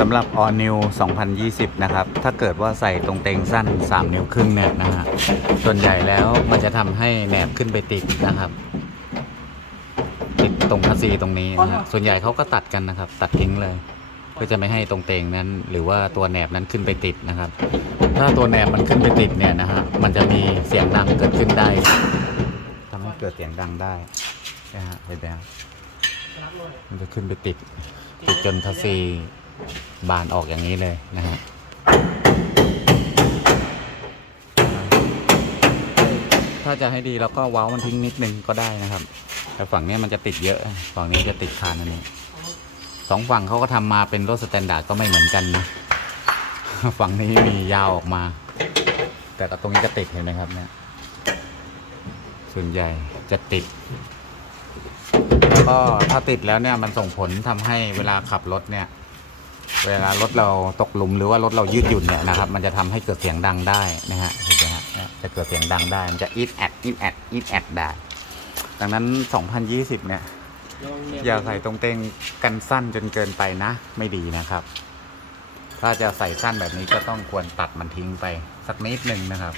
สำหรับ All New 2020 นะครับ ถ้าเกิดว่าใส่ตรงเต็งสั้น 3 นิ้วครึ่งเนี่ยนะฮะ ส่วนใหญ่แล้วมันจะทำให้แหนบขึ้นไปติดนะครับ ติดตรงพัซีตรงนี้นะฮะส่วนใหญ่เขาก็ตัดกันนะครับ ตัดทิ้งเลย เพื่อจะไม่ให้ตรงเตงนั้น หรือว่าตัวแหนบนั้นขึ้นไปติดนะครับ ถ้าตัวแหนบมันขึ้นไปติดเนี่ยนะฮะ มันจะมีเสียงดังเกิดขึ้นได้ทำให้เกิดเสียงดังได้นะฮะเห็นไหมครับมันจะขึ้นไปติดติดจนพัซี บานออกอย่างนี้เลยนะฮะถ้าจะให้ดีเราก็เว้ามันทิ้งนิดนึงก็ได้นะครับ แต่ฝั่งนี้มันจะติดเยอะ ฝั่งนี้จะติดคานอันนี้สองฝั่งเขาก็ทำมาเป็นรถสแตนดาร์ดก็ไม่เหมือนกันนะฝั่งนี้มียาวออกมา แต่ก็ตรงนี้จะติดเห็นไหมครับเนี่ยส่วนใหญ่จะติด แล้วก็ถ้าติดแล้วเนี่ยมันส่งผลทำให้เวลาขับรถเนี่ย เวลารถเราตกหลุมหรือว่ารถเรายืดหยุ่นเนี่ยนะครับ มันจะทำให้เกิดเสียงดังได้นะฮะเห็นไหมฮะจะเกิดเสียงดังได้ มันจะอีดแอดอีดแอดอีดแอดได้ดังนั้น 2020 เนี่ย อย่าใส่ตรงเตงกันสั้นจนเกินไปนะ ไม่ดีนะครับ ถ้าจะใส่สั้นแบบนี้ก็ต้องควรตัดมันทิ้งไป สักนิดหนึ่งนะครับ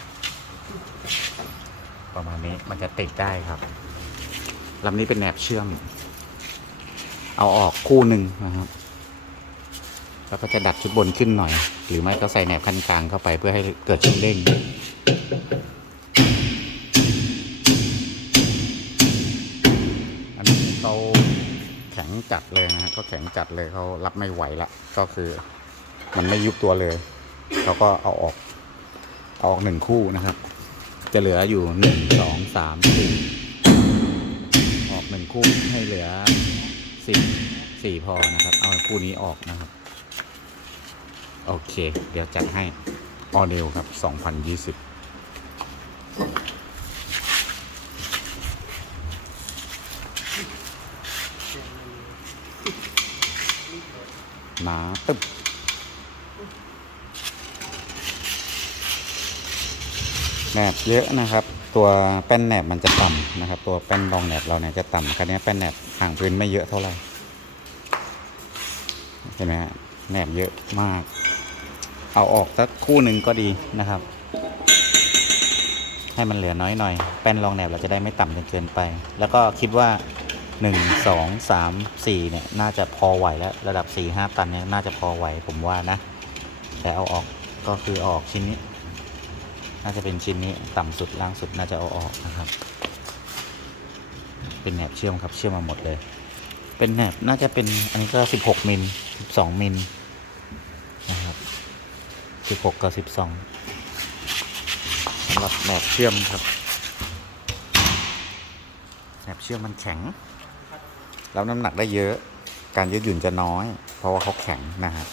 ประมาณนี้มันจะติดได้ครับลำนี้เป็นแหนบเชื่อม เอาออกคู่หนึ่งนะครับ แล้วก็จะดัดชุดบนขึ้นหน่อย หรือไม่ก็ใส่แหนบคันกลางเข้าไปเพื่อให้เกิดชุดเด้งอันนี้เขาแข็งจัดเลยนะฮะก็แข็งจัดเลยเขารับไม่ไหวละก็คือ มันไม่ยุบตัวเลยเขาก็เอาออกเอาออกหนึ่งคู่นะครับ จะเหลืออยู่หนึ่งสองสามสี่ออกหนึ่งคู่ให้เหลือสี่สี่พอนะครับ เอาคู่นี้ออกนะครับ โอเค เดี๋ยวจัดให้ออเดลครับ 2020 หนาตึบแหนบเยอะนะครับ ตัวแป้นแหนบมันจะต่ำนะครับ ตัวแป้นรองแหนบเราเนี่ยจะต่ำคันนี้แป้นแหนบห่างพื้นไม่เยอะเท่าไหร่ เห็นไหมฮะแหนบเยอะมาก เอาออกสักคู่หนึ่งก็ดีนะครับ ให้มันเหลือน้อยหน่อย แป้นรองแหนบเราจะได้ไม่ต่ำจนเกินไป แล้วก็คิดว่าหนึ่งสองสามสี่เนี่ยน่าจะพอไหวแล้วระดับสี่ห้าตันเนี่ยน่าจะพอไหวผมว่านะ แต่เอาออกก็คือเอาออกชิ้นนี้ น่าจะเป็นชิ้นนี้ต่ำสุดล่างสุดน่าจะเอาออกนะครับ เป็นแหนบเชื่อมครับเชื่อมมาหมดเลย เป็นแหนบน่าจะเป็นอันนี้ก็สิบหกมิลสิบสองมิล สิบหกกับสิบสองสำหรับแหนบเชื่อมครับแหนบเชื่อมมันแข็ง แล้วน้ำหนักได้เยอะ การยืดหยุ่นจะน้อย เพราะว่าเขาแข็งนะครับ